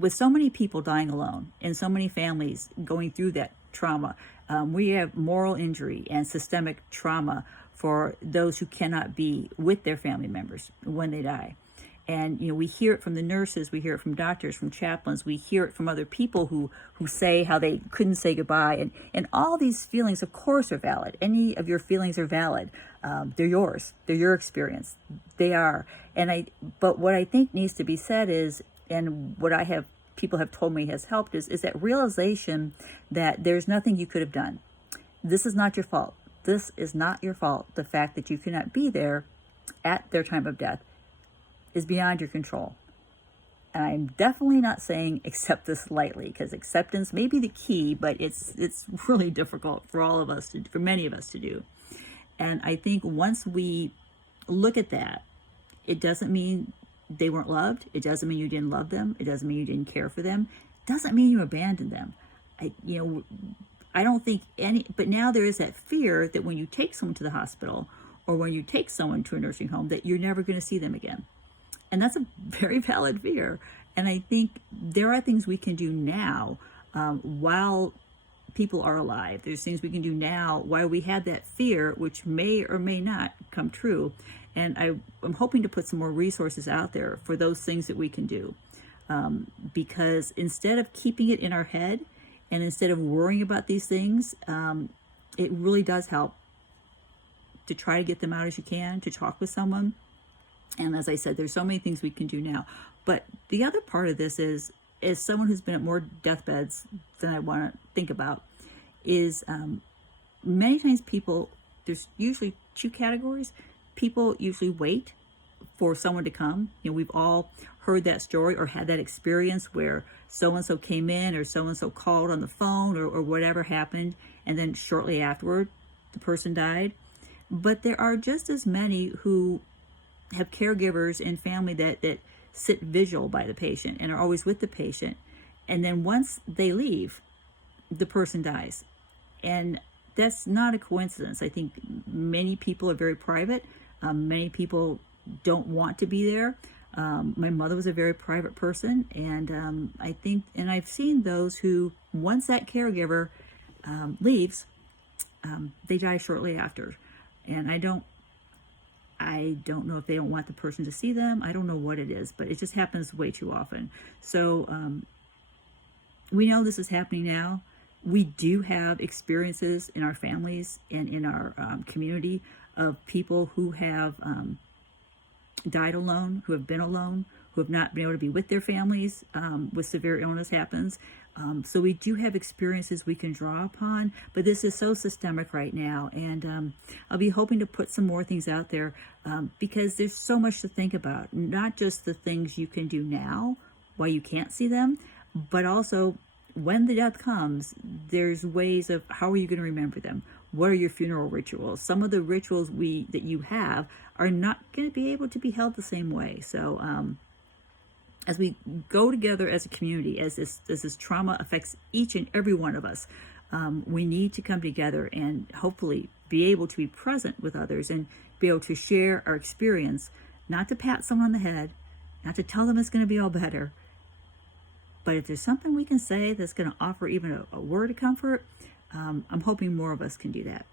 with so many people dying alone and so many families going through that trauma, we have moral injury and systemic trauma for those who cannot be with their family members when they die. And we hear it from the nurses, we hear it from doctors, from chaplains, we hear it from other people who say how they couldn't say goodbye. And all these feelings, of course, are valid. Any of your feelings are valid. They're yours. They're your experience. They are. But what I think needs to be said is, and what people have told me has helped is that realization that there's nothing you could have done. This is not your fault. This is not your fault. The fact that you cannot be there at their time of death is beyond your control. And I'm definitely not saying accept this lightly, because acceptance may be the key, but it's really difficult for all of us, for many of us to do. And I think once we look at that, it doesn't mean they weren't loved. It doesn't mean you didn't love them. It doesn't mean you didn't care for them. It doesn't mean you abandoned them. I don't think but now there is that fear that when you take someone to the hospital or when you take someone to a nursing home, that you're never going to see them again. And that's a very valid fear. And I think there are things we can do now while people are alive. There's things we can do now while we have that fear, which may or may not come true. And I'm hoping to put some more resources out there for those things that we can do. Because instead of keeping it in our head and instead of worrying about these things, it really does help to try to get them out as you can, to talk with someone. And as I said, there's so many things we can do now. But the other part of this is, as someone who's been at more deathbeds than I want to think about, is many times there's usually two categories. People usually wait for someone to come. We've all heard that story or had that experience where so-and-so came in or so-and-so called on the phone or whatever happened, and then shortly afterward, the person died. But there are just as many who have caregivers and family that sit vigil by the patient and are always with the patient. And then once they leave, the person dies. And that's not a coincidence. I think many people are very private. Many people don't want to be there. My mother was a very private person. And I've seen those who, once that caregiver leaves, they die shortly after. And I don't know if they don't want the person to see them. I don't know what it is, but it just happens way too often. So we know this is happening now. We do have experiences in our families and in our community of people who have died alone, who have been alone, who have not been able to be with their families with severe illness happens. So we do have experiences we can draw upon, but this is so systemic right now. And I'll be hoping to put some more things out there because there's so much to think about, not just the things you can do now while you can't see them, but also when the death comes, there's ways of how are you going to remember them? What are your funeral rituals? Some of the rituals that you have are not going to be able to be held the same way. So as we go together as a community, as this trauma affects each and every one of us, we need to come together and hopefully be able to be present with others and be able to share our experience, not to pat someone on the head, not to tell them it's going to be all better, but if there's something we can say that's going to offer even a word of comfort, I'm hoping more of us can do that.